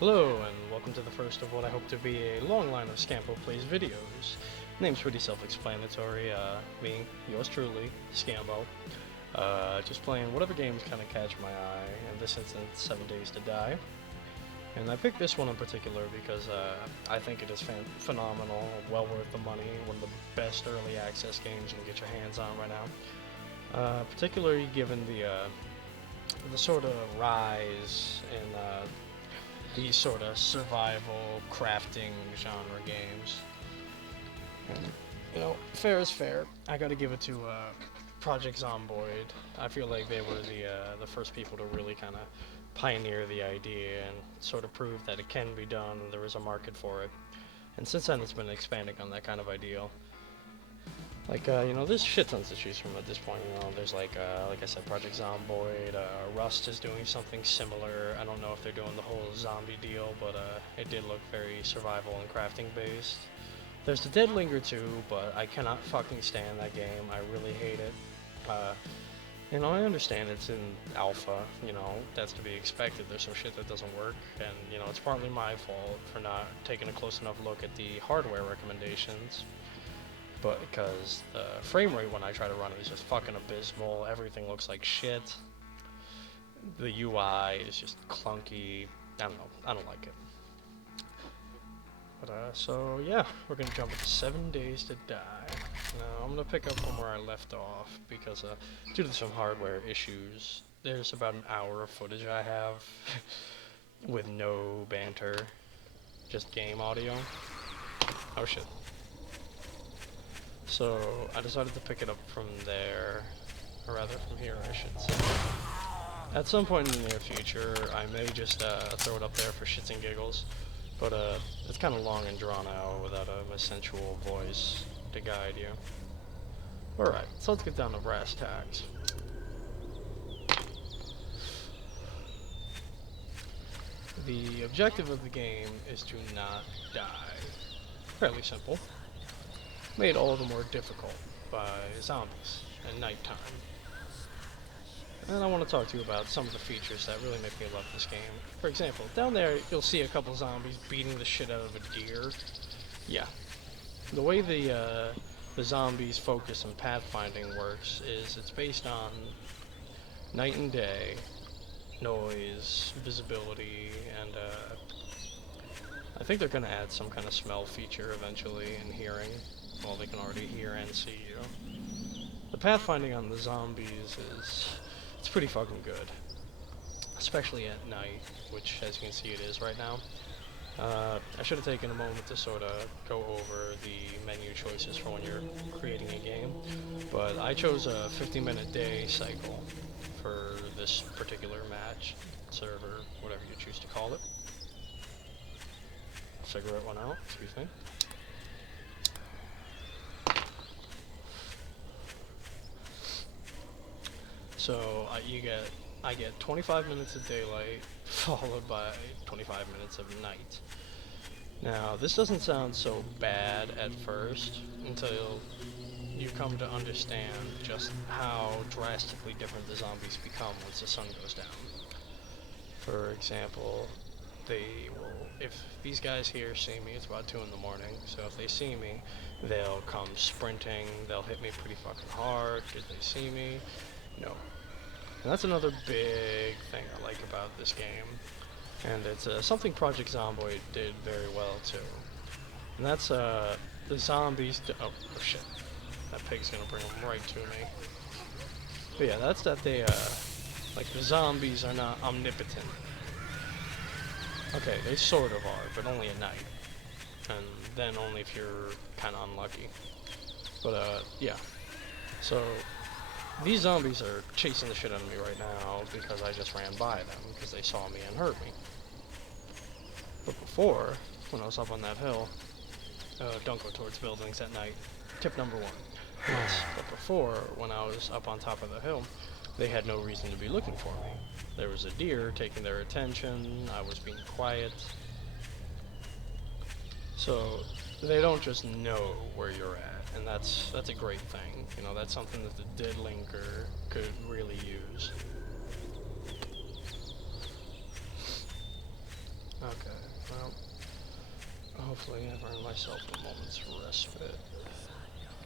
Hello, and welcome to the first of what I hope to be a long line of Scambo Plays videos. Name's pretty self-explanatory, me, yours truly, Scambo. Just playing whatever games kind of catch my eye, in this instance, 7 Days to Die. And I picked this one in particular because I think it is phenomenal, well worth the money, one of the best early access games you can get your hands on right now. Particularly given the sort of rise in these sort of survival crafting genre games. And, fair is fair. I gotta give it to Project Zomboid. I feel like they were the first people to really kind of pioneer the idea and sort of prove that it can be done and there is a market for it. And since then, it's been expanding on that kind of ideal. Like, there's shit tons to choose from at this point. There's like I said, Project Zomboid. Rust is doing something similar. I don't know if they're doing the whole zombie deal, but it did look very survival and crafting based. There's the Dead Linger 2, but I cannot fucking stand that game. I really hate it. I understand it's in alpha. That's to be expected. There's some shit that doesn't work, and it's partly my fault for not taking a close enough look at the hardware recommendations. But because the frame rate when I try to run it is just fucking abysmal. Everything looks like shit. The UI is just clunky. I don't know. I don't like it. But so yeah, we're gonna jump into 7 Days to Die. Now I'm gonna pick up from where I left off because due to some hardware issues, there's about an hour of footage I have with no banter, just game audio. Oh shit. So I decided to pick it up from there, or rather from here I should say. At some point in the near future, I may just throw it up there for shits and giggles, but it's kind of long and drawn out without a sensual voice to guide you. Alright, so let's get down to brass tacks. The objective of the game is to not die. Fairly simple. Made all the more difficult by zombies and nighttime. And I want to talk to you about some of the features that really make me love this game. For example, down there you'll see a couple zombies beating the shit out of a deer. Yeah. The way the zombies focus and pathfinding works is it's based on night and day, noise, visibility, and I think they're going to add some kind of smell feature eventually and hearing. Well, they can already hear and see you. The pathfinding on the zombies it's pretty fucking good. Especially at night, which as you can see it is right now. I should have taken a moment to sort of go over the menu choices for when you're creating a game. But I chose a 50-minute day cycle for this particular match, server, whatever you choose to call it. Cigarette went out, excuse me. So I get 25 minutes of daylight followed by 25 minutes of night. Now this doesn't sound so bad at first until you come to understand just how drastically different the zombies become once the sun goes down. For example, if these guys here see me, it's about 2 in the morning, so if they see me, they'll come sprinting, they'll hit me pretty fucking hard. Did they see me? No. And that's another big thing I like about this game. And it's something Project Zomboid did very well too. And that's the zombies. Oh shit. That pig's gonna bring them right to me. But yeah, that's that they, like the zombies are not omnipotent. Okay, they sort of are, but only at night. And then only if you're kinda unlucky. But yeah. So these zombies are chasing the shit out of me right now because I just ran by them because they saw me and hurt me. But before, when I was up on that hill, don't go towards buildings at night. Tip number 1. Yes. But before, when I was up on top of the hill, they had no reason to be looking for me. There was a deer taking their attention, I was being quiet. So they don't just know where you're at. And that's a great thing. That's something that the Dead Linker could really use. Okay, well, hopefully I've earned myself a moment's respite.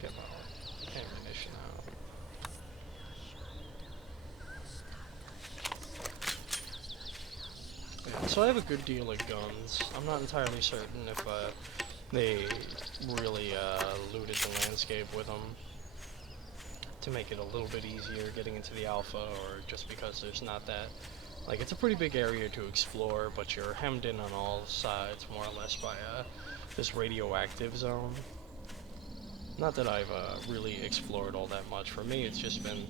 Get my ammunition out. Yeah, so I have a good deal of guns. I'm not entirely certain if they really looted the landscape with them to make it a little bit easier getting into the alpha, or just because there's not that. Like, it's a pretty big area to explore, but you're hemmed in on all sides, more or less, by this radioactive zone. Not that I've really explored all that much. For me, it's just been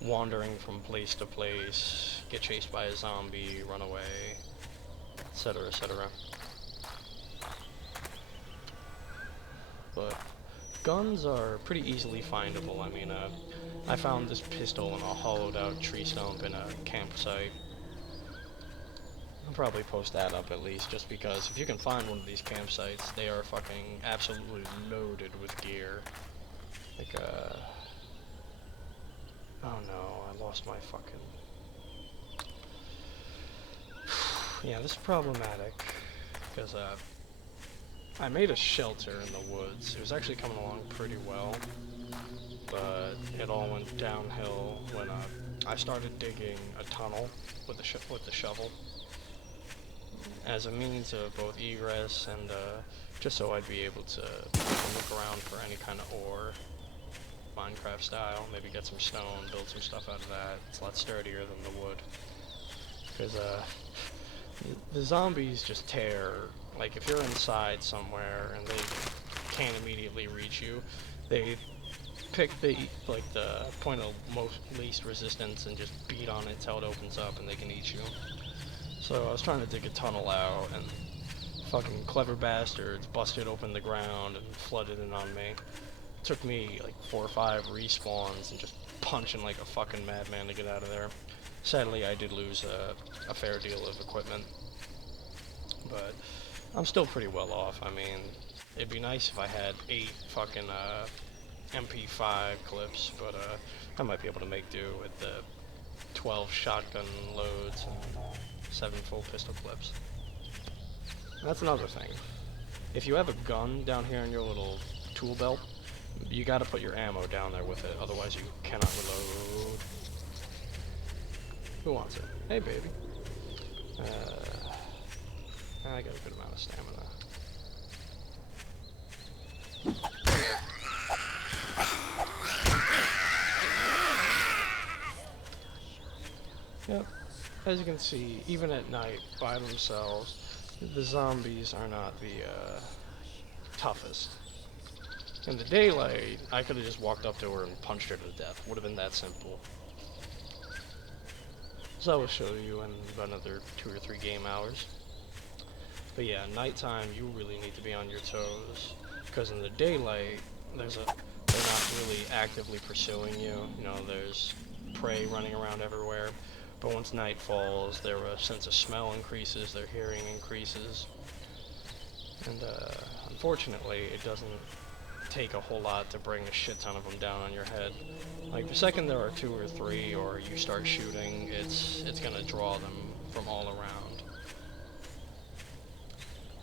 wandering from place to place, get chased by a zombie, run away, etc., etc. But guns are pretty easily findable. I mean, I found this pistol in a hollowed out tree stump in a campsite. I'll probably post that up at least, just because if you can find one of these campsites, they are fucking absolutely loaded with gear. Like, oh no, I lost my fucking... Yeah, this is problematic, because, I made a shelter in the woods. It was actually coming along pretty well, but it all went downhill when, I started digging a tunnel with the shovel, as a means of both egress and just so I'd be able to look around for any kind of ore, Minecraft style, maybe get some stone, build some stuff out of that. It's a lot sturdier than the wood. Because the zombies just tear, like if you're inside somewhere and they can't immediately reach you, they pick the point of least resistance and just beat on it till it opens up and they can eat you. So I was trying to dig a tunnel out, and fucking clever bastards busted open the ground and flooded in on me. It took me like 4 or 5 respawns and just punching like a fucking madman to get out of there. Sadly, I did lose a fair deal of equipment, but I'm still pretty well off. I mean, it'd be nice if I had 8 fucking MP5 clips, but I might be able to make do with the 12 shotgun loads and 7 full pistol clips. And that's another thing. If you have a gun down here in your little tool belt, you gotta put your ammo down there with it, otherwise you cannot reload. Who wants it? Hey, baby. I got a good amount of stamina. Yep. As you can see, even at night, by themselves, the zombies are not the toughest. In the daylight, I could have just walked up to her and punched her to death. Would have been that simple. So I will show you in about another 2 or 3 game hours. But yeah, nighttime, you really need to be on your toes, because in the daylight, they're not really actively pursuing you. You know, there's prey running around everywhere. But once night falls, their sense of smell increases, their hearing increases. And unfortunately, it doesn't take a whole lot to bring a shit ton of them down on your head. Like, the second there are 2 or 3, or you start shooting, it's gonna draw them from all around.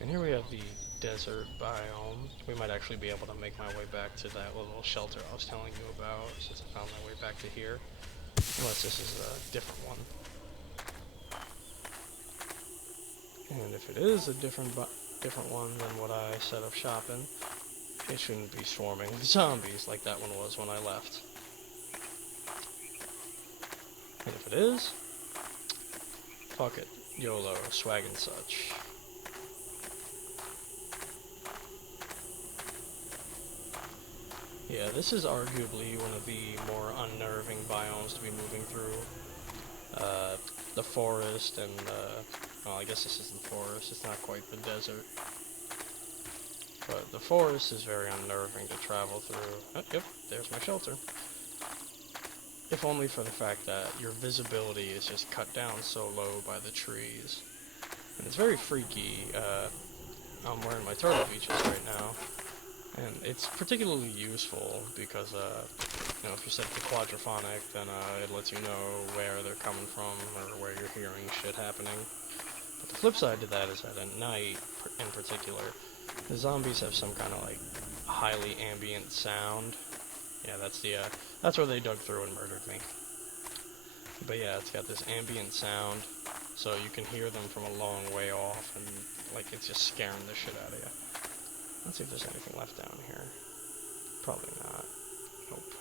And here we have the desert biome. We might actually be able to make my way back to that little shelter I was telling you about, since I found my way back to here. Unless this is a different one. And if it is a different one than what I set up shop in, it shouldn't be swarming with zombies like that one was when I left. And if it is, fuck it. YOLO, swag and such. Yeah, this is arguably one of the more unnerving biomes to be moving through. The forest and, well, I guess this is the forest, it's not quite the desert. But the forest is very unnerving to travel through. Oh, yep, there's my shelter. If only for the fact that your visibility is just cut down so low by the trees. And it's very freaky. I'm wearing my turtle beaches right now. And it's particularly useful because, you know, if you set the quadraphonic, then it lets you know where they're coming from or where you're hearing shit happening. But the flip side to that is that at night, in particular, the zombies have some kind of like highly ambient sound. Yeah, that's where they dug through and murdered me. But yeah, it's got this ambient sound, so you can hear them from a long way off, and like it's just scaring the shit out of you. Let's see if there's anything left down here. Probably not. Nope.